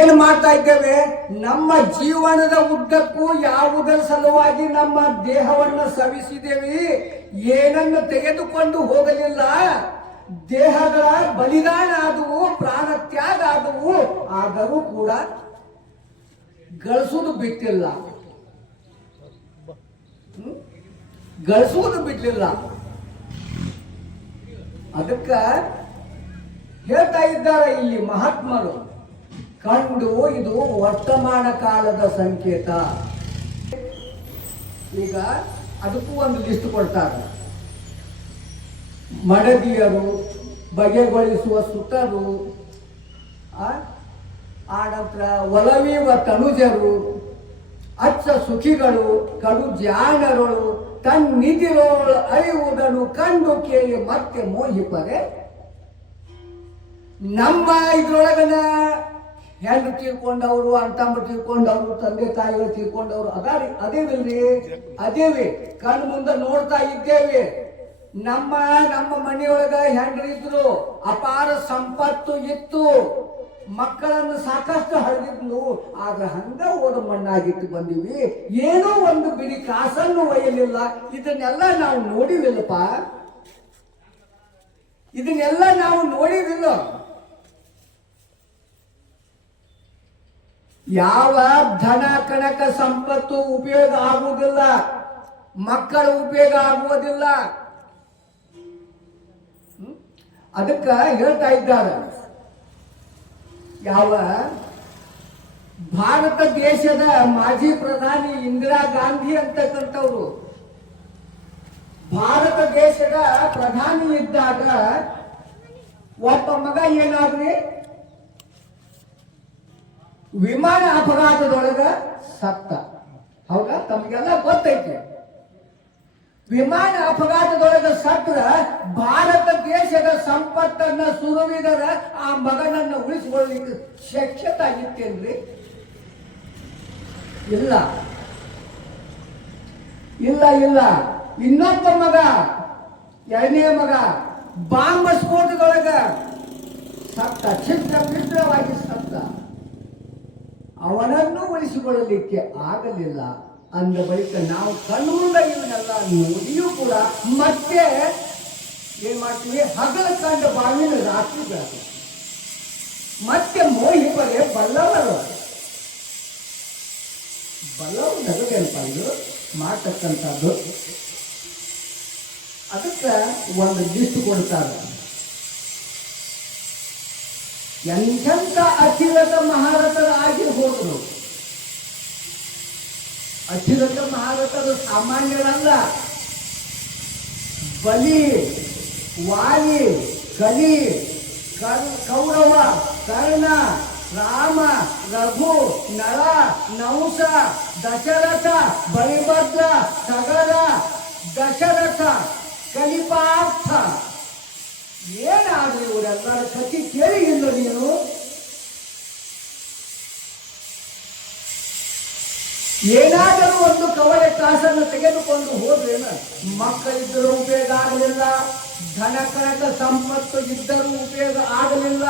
ಏನು ಮಾಡ್ತಾ ಇದ್ದೇವೆ? ನಮ್ಮ ಜೀವನದ ಉದ್ದಕ್ಕೂ ಯಾವುದರ ಸಲುವಾಗಿ ನಮ್ಮ ದೇಹವನ್ನು ಸವಿಸಿದ್ದೇವೆ, ಏನನ್ನು ತೆಗೆದುಕೊಂಡು ಹೋಗಲಿಲ್ಲ. ದೇಹಗಳ ಬಲಿದಾನ ಆದವು, ಪ್ರಾಣ ತ್ಯಾಗ ಆದವು, ಆದರೂ ಕೂಡ ಗಳಿಸುವುದು ಬಿಟ್ಟಿಲ್ಲ, ಗಳಿಸುವುದು ಬಿಟ್ಟಿಲ್ಲ. ಅದಕ್ಕ ಹೇಳ್ತಾ ಇದ್ದಾರೆ ಇಲ್ಲಿ ಮಹಾತ್ಮರು, ಕಂಡು ಇದು ವರ್ತಮಾನ ಕಾಲದ ಸಂಕೇತ. ಈಗ ಅದಕ್ಕೂ ಒಂದು ಲಿಸ್ಟ್ ಕೊಡ್ತಾರೆ. ಮಡದಿಯರು, ಬಗೆಗೊಳಿಸುವ ಸುತರು, ಆನಂತರ ಒಲವೀವ ತನುಜರು, ಅಚ್ಚ ಸುಖಿಗಳು, ಕಡು ಜಾಣರುಳು, ತನ್ನಿಧಿರೋಳು ಅರಿಯುವುದನ್ನು ಕಂಡು ಕೇಳಿ ಮತ್ತೆ ಮೋಹಿಪರೆ. ನಮ್ಮ ಇದ್ರೊಳಗನ ಹೆಣ್ಣು ತೀರ್ಕೊಂಡವರು, ಅಂತಂಬ ತೀರ್ಕೊಂಡವರು, ತಂದೆ ತಾಯಿಗಳು ತೀರ್ಕೊಂಡವರು ಅದೇವಿಲ್ರಿ, ಅದೇವಿ ಕಣ್ಣು ಮುಂದೆ ನೋಡ್ತಾ ಇದ್ದೇವೆ. ನಮ್ಮ ಮನೆಯೊಳಗ ಹೆಂಡ್ರಿದ್ರು, ಅಪಾರ ಸಂಪತ್ತು ಇತ್ತು, ಮಕ್ಕಳನ್ನು ಸಾಕಷ್ಟು ಹರಿದಿದ್ಲು, ಆದ್ರೆ ಹಂಗ ಓದ ಮಣ್ಣಾಗಿಟ್ಟು ಬಂದಿವಿ, ಏನೋ ಒಂದು ಬಿಡಿ ಕಾಸನ್ನು ಒಯ್ಯಲಿಲ್ಲ. ಇದನ್ನೆಲ್ಲ ನಾವು ನೋಡಿವಿಲ್ಲಪ್ಪ, ಇದನ್ನೆಲ್ಲ ನಾವು ನೋಡಿವಿಲ್ಲ. ಯಾವ ಧನ ಕನಕ ಸಂಪತ್ತು ಉಪಯೋಗ ಆಗುವುದಿಲ್ಲ, ಮಕ್ಕಳ ಉಪಯೋಗ ಆಗುವುದಿಲ್ಲ. ಅದಕ್ಕ ಹೇಳ್ತಾ ಇದ್ದಾರೆ, ಯಾವ ಭಾರತ ದೇಶದ ಮಾಜಿ ಪ್ರಧಾನಿ ಇಂದಿರಾ ಗಾಂಧಿ ಅಂತಕ್ಕಂಥವ್ರು ಭಾರತ ದೇಶದ ಪ್ರಧಾನಿ ಇದ್ದಾಗ ಒಬ್ಬ ಮಗ ಏನಾದ್ರಿ ವಿಮಾನ ಅಪಘಾತದೊಳಗ ಸತ್ತ. ಹೌದಾ? ತಮಗೆಲ್ಲ ಗೊತ್ತೈತೆ. ವಿಮಾನ ಅಪಘಾತದೊಳಗ ಸತ್ರ ಭಾರತ ದೇಶದ ಸಂಪತ್ತನ್ನ ಸುರುವಿದರ ಆ ಮಗನನ್ನ ಉಳಿಸಿಕೊಳ್ಳಲಿಕ್ಕೆ ಶಕ್ಯತೆ ಆಗಿತ್ತೇನ್ರಿ? ಇಲ್ಲ ಇಲ್ಲ ಇಲ್ಲ. ಇನ್ನೊಬ್ಬ ಮಗ, ಎರಡನೇ ಮಗ ಬಾಂಬ್ ಸ್ಫೋಟದೊಳಗ ಸತ್ತ, ಛಿದ್ರವಾಗಿ ಸತ್ತ. ಅವನನ್ನು ಉಳಿಸಿಕೊಳ್ಳಲಿಕ್ಕೆ ಆಗಲಿಲ್ಲ. ಅಂದ ಬಳಿಕ ನಾವು ಕಣ್ಣುಂಡ ಇವನ್ನೆಲ್ಲ ನೋಡಿಯೂ ಕೂಡ ಮತ್ತೆ ಏನ್ ಮಾಡ್ತೀವಿ? ಹಗಲ ಕಂಡ ಬಾವಿನ ರಾತ್ರಿ ಬೆಳಕು. ಮತ್ತೆ ಮೋಹಿಪರೆ ಬಲ್ಲವರು ನಗದೇನಪ್ಪ ಇದು ಮಾಡ್ತಕ್ಕಂಥದ್ದು. ಅದಕ್ಕೆ ಒಂದು ಲಿಸ್ಟ್ ಕೊಡ್ತಾರೆ. ಎಂಥ ಅಚಿರತ ಮಹಾರಥರಾಗಿ ಹೋದರು. ಅಚಿರತ ಮಹಾರಥರು ಸಾಮಾನ್ಯರಲ್ಲ. ಬಲಿ, ವಾಲಿ, ಕಲಿ, ಕೌರವ, ಕರ್ಣ, ರಾಮ, ರಘು, ನಳ, ನಹುಷ, ದಶರಥ, ಬಲಿಭದ್ರ, ಸಗರ, ದಶರಥ, ಕಲಿಪಾರ್ಥ. ಏನಾದ್ರೂ ಇವರೆಲ್ಲರ ಕಥೆ ಕೇಳಿ ಇಲ್ಲ ನೀನು? ಏನಾದರೂ ಒಂದು ಕವಳೆ ಕಾಸನ್ನು ತೆಗೆದುಕೊಂಡು ಹೋದ್ರೇನ? ಮಕ್ಕಳಿದ್ದರೂ ಉಪಯೋಗ ಆಗಲಿಲ್ಲ, ಧನ ಕನಕ ಸಂಪತ್ತು ಇದ್ದರೂ ಉಪಯೋಗ ಆಗಲಿಲ್ಲ.